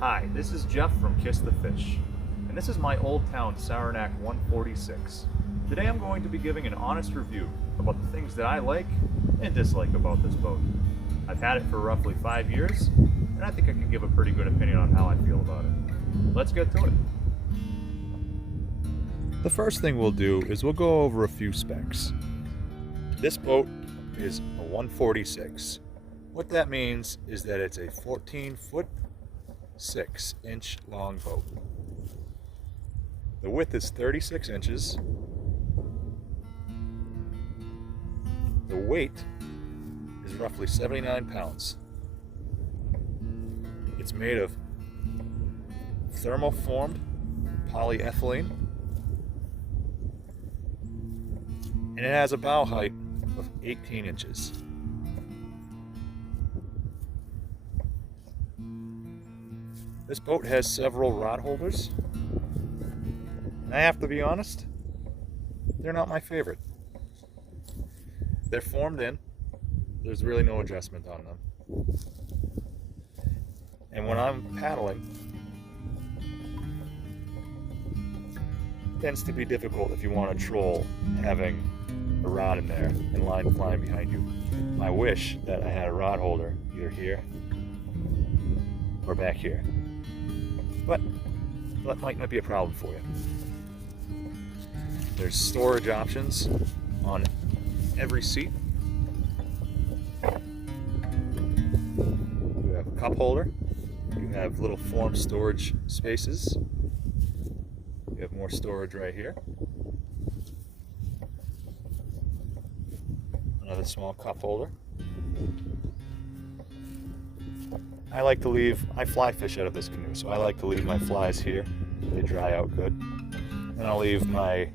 Hi, this is Jeff from Kiss the Fish, and this is my Old Town Saranac 146. Today I'm going to be giving an honest review about the things that I like and dislike about this boat. I've had it for roughly 5 years, and I think I can give a pretty good opinion on how I feel about it. Let's get to it. The first thing we'll do is we'll go over a few specs. This boat is a 146. What that means is that it's a 14-foot 6-inch long boat. The width is 36 inches. The weight is roughly 79 pounds. It's made of thermoformed polyethylene, and it has a bow height of 18 inches. This boat has several rod holders, and I have to be honest, they're not my favorite. They're formed in, there's really no adjustment on them. And when I'm paddling, it tends to be difficult if you want to troll having a rod in there and line flying behind you. I wish that I had a rod holder either here or back here. But that might not be a problem for you. There's storage options on every seat. You have a cup holder. You have little form storage spaces. You have more storage right here. Another small cup holder. I fly fish out of this canoe, so I like to leave my flies here. They dry out good. And I'll leave my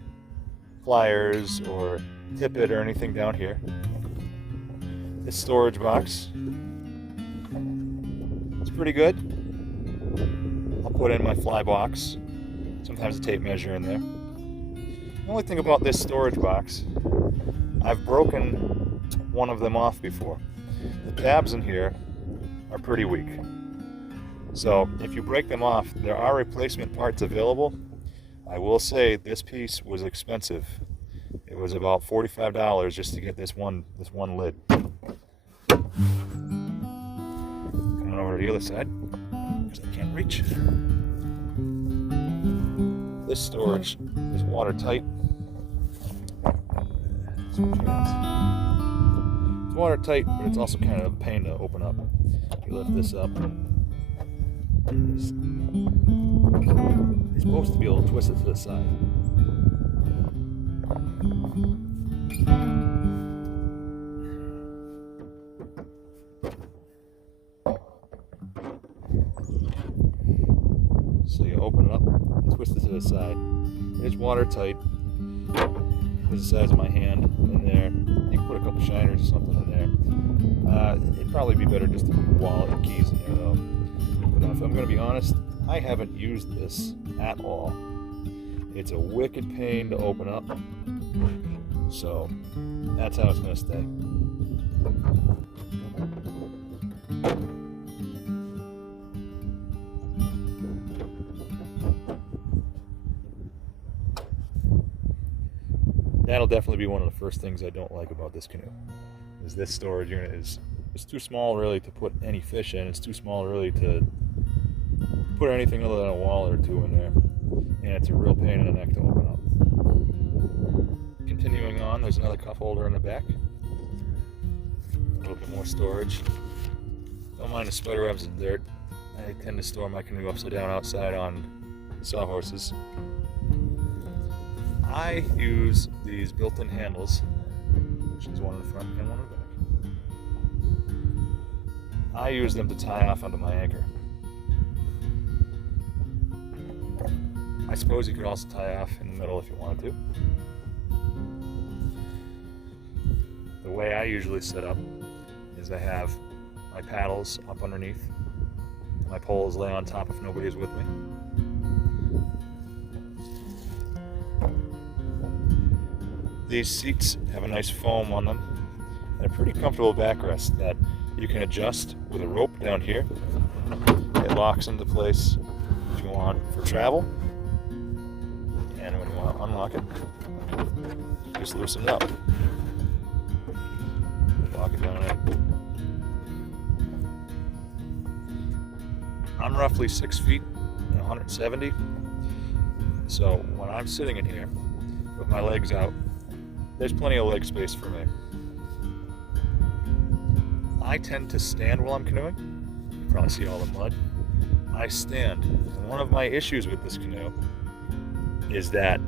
pliers or tippet or anything down here. This storage box, it's pretty good. I'll put in my fly box, sometimes a tape measure in there. The only thing about this storage box, I've broken one of them off before. The tabs in here are pretty weak. So if you break them off, there are replacement parts available. I will say this piece was expensive. It was about $45 just to get this one lid. Coming over to the other side, because I can't reach. This storage is watertight. It's watertight, but it's also kind of a pain to open up. You lift this up. You're supposed to be able to twist it to the side. So you open it up, twist it to the side. It's watertight. There's the size of my hand in there. You can put a couple shiners or something in there. It'd probably be better just to put your wallet and keys in there though. But if I'm going to be honest, I haven't used this at all. It's a wicked pain to open up. So that's how it's going to stay. That'll definitely be one of the first things I don't like about this canoe. Is this storage unit is too small really to put any fish in. It's too small really to put anything other than a wallet or two in there. And it's a real pain in the neck to open up. Continuing on, there's another cup holder in the back. A little bit more storage. Don't mind the spider webs and dirt. I tend to store my canoe upside down outside on sawhorses. I use these built-in handles, which is one in the front and one in the back. I use them to tie off onto my anchor. I suppose you could also tie off in the middle if you wanted to. The way I usually set up is I have my paddles up underneath. My poles lay on top if nobody's with me. These seats have a nice foam on them and a pretty comfortable backrest that you can adjust with a rope down here. It locks into place if you want for travel. And when you want to unlock it, just loosen it up. Lock it down in. I'm roughly 6 feet and 170. So when I'm sitting in here with my legs out, there's plenty of leg space for me. I tend to stand while I'm canoeing. You probably see all the mud. I stand. And one of my issues with this canoe is that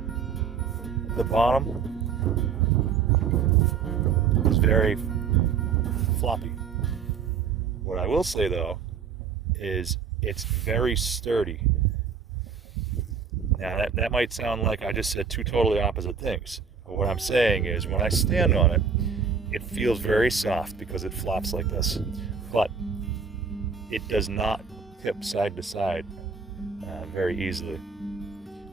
the bottom is very floppy. What I will say though is it's very sturdy. Now that might sound like I just said two totally opposite things. But what I'm saying is when I stand on it, it feels very soft because it flops like this. But it does not tip side to side very easily.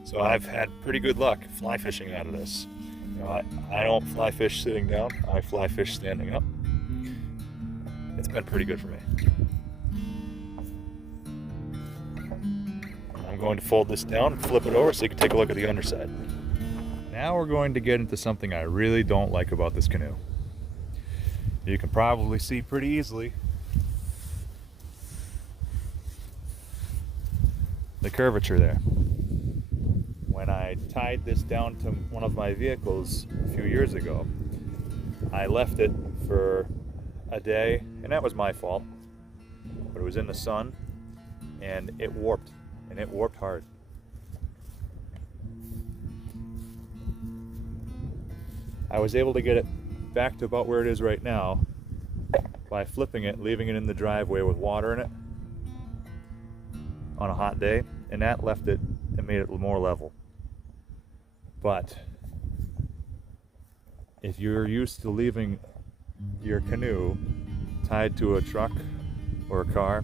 So I've had pretty good luck fly fishing out of this. You know, I don't fly fish sitting down, I fly fish standing up. It's been pretty good for me. I'm going to fold this down and flip it over so you can take a look at the underside. Now we're going to get into something I really don't like about this canoe. You can probably see pretty easily the curvature there. When I tied this down to one of my vehicles a few years ago, I left it for a day, and that was my fault, but it was in the sun and it warped hard. I was able to get it back to about where it is right now by flipping it, leaving it in the driveway with water in it on a hot day, and that left it and made it more level. But if you're used to leaving your canoe tied to a truck or a car,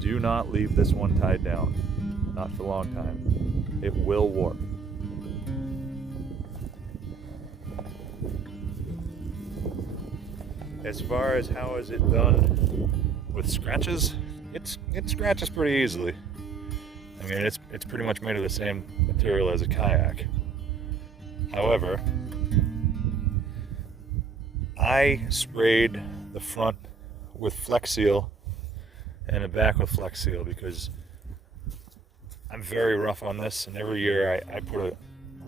do not leave this one tied down. Not for a long time. It will warp. As far as how is it done with scratches, it scratches pretty easily. I mean, it's pretty much made of the same material as a kayak. However, I sprayed the front with Flex Seal and the back with Flex Seal because I'm very rough on this, and every year I put a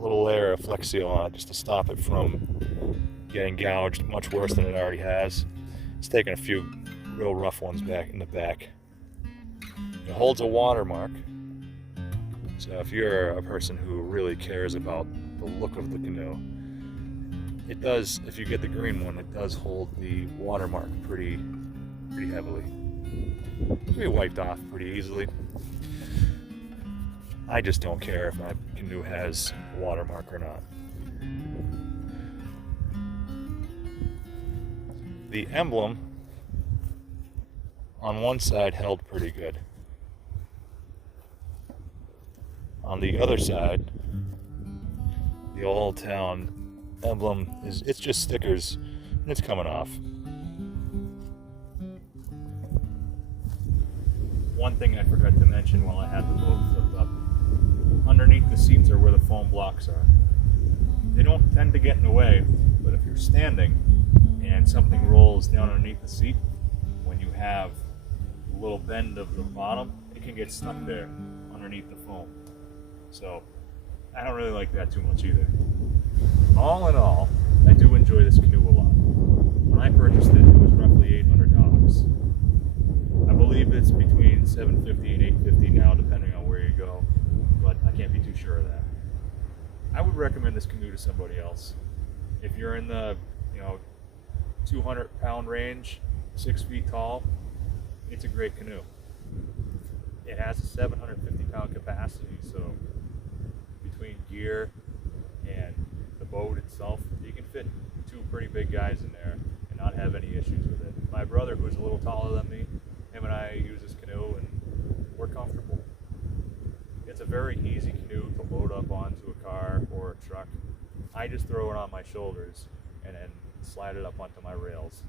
little layer of Flex Seal on it just to stop it from getting gouged much worse than it already has. It's taken a few real rough ones back in the back. It holds a watermark, so if you're a person who really cares about the look of the canoe, it does, if you get the green one, it does hold the watermark pretty heavily. It can be wiped off pretty easily. I just don't care if my canoe has a watermark or not. The emblem on one side held pretty good. On the other side, the Old Town emblem it's just stickers and it's coming off. One thing I forgot to mention while I had the boat flipped up, underneath the seats are where the foam blocks are. They don't tend to get in the way, but if you're standing and something rolls down underneath the seat, when you have a little bend of the bottom, it can get stuck there underneath the foam. So I don't really like that too much either. All in all, I do enjoy this canoe a lot. When I purchased it, it was roughly $800. I believe it's between $750 and $850 now, depending on where you go, but I can't be too sure of that. I would recommend this canoe to somebody else. If you're in the 200-pound range, 6 feet tall, it's a great canoe. It has a 750-pound capacity, so between gear and the boat itself, you can fit two pretty big guys in there and not have any issues with it. My brother, who's a little taller than me, him and I use this canoe and we're comfortable. It's a very easy canoe to load up onto a car or a truck. I just throw it on my shoulders and then slide it up onto my rails.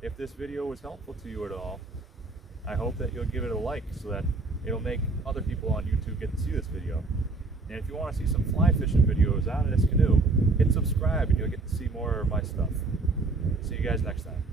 If this video was helpful to you at all, I hope that you'll give it a like so that it'll make other people on YouTube get to see this video. And if you want to see some fly fishing videos out of this canoe, hit subscribe and you'll get to see more of my stuff. See you guys next time.